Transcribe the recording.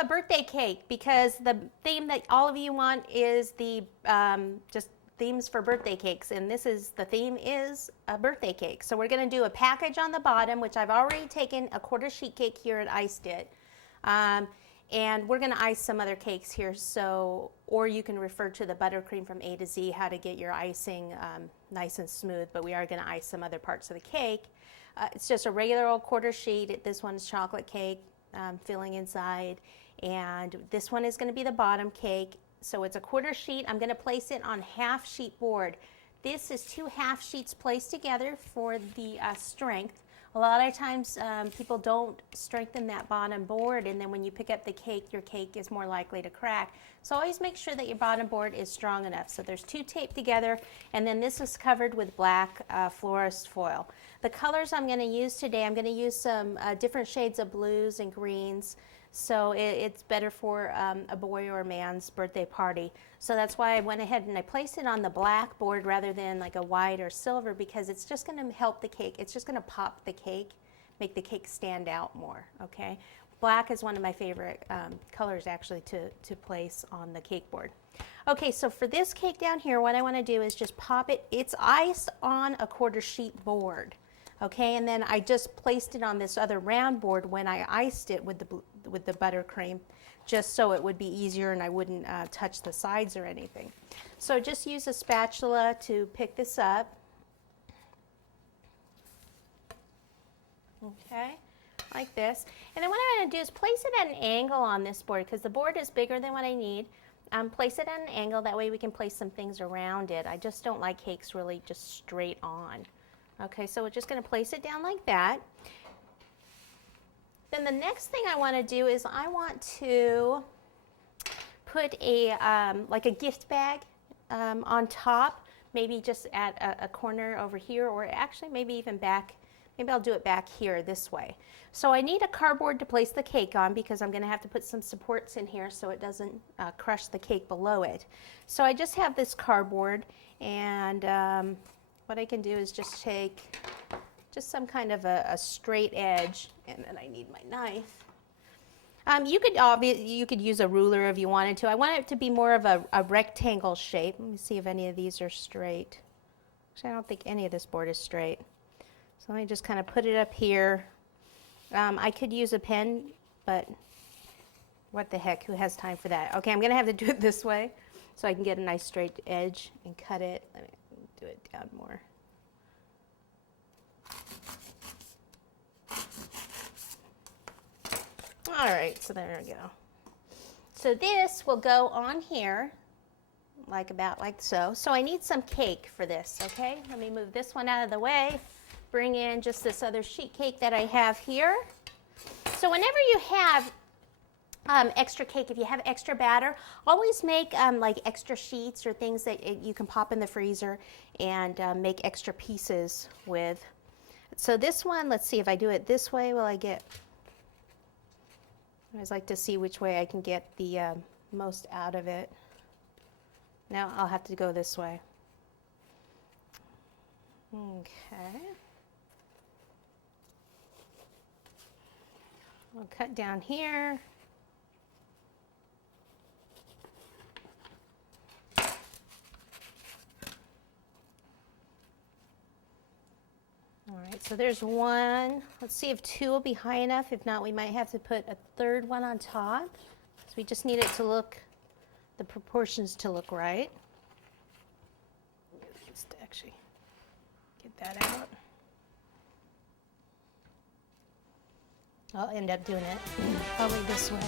a birthday cake because the theme that all of you want is the just themes for birthday cakes, and the theme is a birthday cake. So we're going to do a package on the bottom, which I've already taken a quarter sheet cake here and iced it. And we're going to ice some other cakes here, or you can refer to the buttercream from A to Z, how to get your icing nice and smooth, but we are going to ice some other parts of the cake. It's just a regular old quarter sheet. This one is chocolate cake filling inside, and this one is going to be the bottom cake. So it's a quarter sheet. I'm going to place it on half sheet board. This is 2 half sheets placed together for the strength. A lot of times people don't strengthen that bottom board, and then when you pick up the cake, your cake is more likely to crack. So always make sure that your bottom board is strong enough. So there's 2 taped together, and then this is covered with black florist foil. The colors I'm going to use today, I'm going to use some different shades of blues and greens. So it's better for a boy or a man's birthday party. So that's why I went ahead and I placed it on the black board rather than like a white or silver, because it's just going to help the cake. It's just going to pop the cake, make the cake stand out more, okay? Black is one of my favorite colors actually to place on the cake board. Okay, so for this cake down here, what I want to do is just pop it. It's iced on a quarter sheet board, okay? And then I just placed it on this other round board when I iced it with the buttercream, just so it would be easier and I wouldn't touch the sides or anything. So just use a spatula to pick this up. Okay, like this. And then what I'm going to do is place it at an angle on this board, because the board is bigger than what I need. Place it at an angle, that way we can place some things around it. I just don't like cakes really just straight on. Okay, so we're just going to place it down like that. Then the next thing I want to do is I want to put a like a gift bag on top, maybe just at a corner over here, or actually maybe even back. Maybe I'll do it back here this way. So I need a cardboard to place the cake on, because I'm going to have to put some supports in here so it doesn't crush the cake below it. So I just have this cardboard, and what I can do is just take some kind of a straight edge, and then I need my knife. You could use a ruler if you wanted to. I want it to be more of a rectangle shape. Let me see if any of these are straight. Actually, I don't think any of this board is straight. So let me just kind of put it up here. I could use a pen, but what the heck, who has time for that? Okay, I'm going to have to do it this way so I can get a nice straight edge and cut it. Let me do it down more. All right, so there we go. So this will go on here, about like so. So I need some cake for this, okay? Let me move this one out of the way, bring in just this other sheet cake that I have here. So whenever you have extra cake, if you have extra batter, always make like extra sheets or things that you can pop in the freezer and make extra pieces with. So this one, let's see if I do it this way, will I get... I always like to see which way I can get the most out of it. Now I'll have to go this way. Okay. We'll cut down here. All right, so there's one. Let's see if 2 will be high enough. If not, we might have to put a 3rd one on top. So we just need it to look, the proportions to look right. Just actually get that out. I'll end up doing it probably this way.